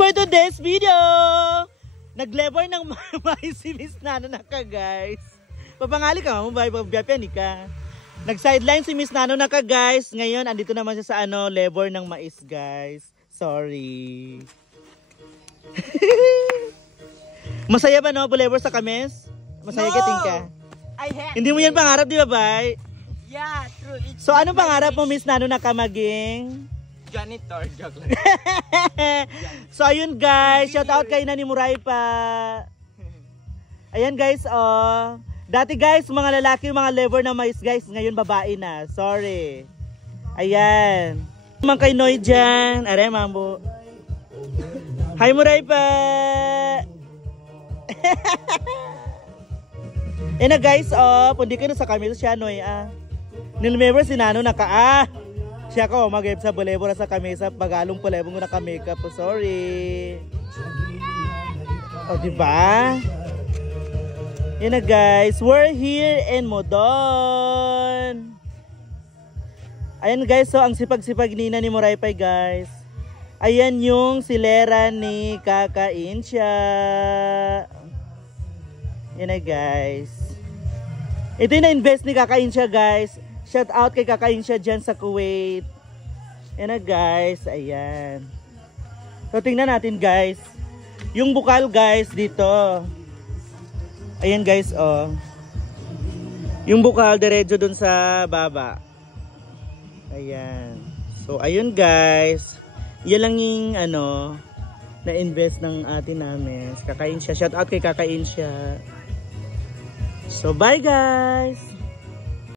for today's video! Nag-lever ng mais si Miss Nano Naka, guys. Papangali ka mo, biyapian ka. Nag-sideline si Miss Nano Naka, guys. Ngayon, andito naman siya sa lever ng mais, guys. Sorry. Masaya ba no, lever sa kames? Masaya ka, Tingka? Hindi mo yan pangarap, di ba, Bay? Yeah, true. So, anong pangarap mo, Miss Nano Naka, maging? Janitor, joke lang. So ayun guys, shout out kay Nani Muray pa. Ayan guys, oh. Dati guys, mga lalaki, mga lever na mais guys, ngayon babae na. Sorry. Ayan. Mga kay Noy dyan. Are, mambo. Hi Muray pa. Ayan na guys, oh. Pundi ka na sa kamil siya, Noy. Nilmember si Nano Naka, siya ko mag-ep sa bolebora sa kamesa pagalong polebong ko naka-makeup. Sorry. O diba? Yan na guys. We're here in Modon. Ayan guys. So ang sipag-sipag nina ni Moraypay guys. Ayan yung silera ni Kaka Insya. Yan na guys. Ito yung na-invest ni Kaka Insya guys. Shout out kay Kaka Insya dyan sa Kuwait. Yan na guys. Ayan. So tingnan natin guys. Yung bukal guys dito. Ayan guys oh. Yung bukal diretso dun sa baba. Ayan. So ayun guys. Yan lang yung na-invest ng atin namin. Kaka Insya. Shout out kay Kaka Insya. So bye guys.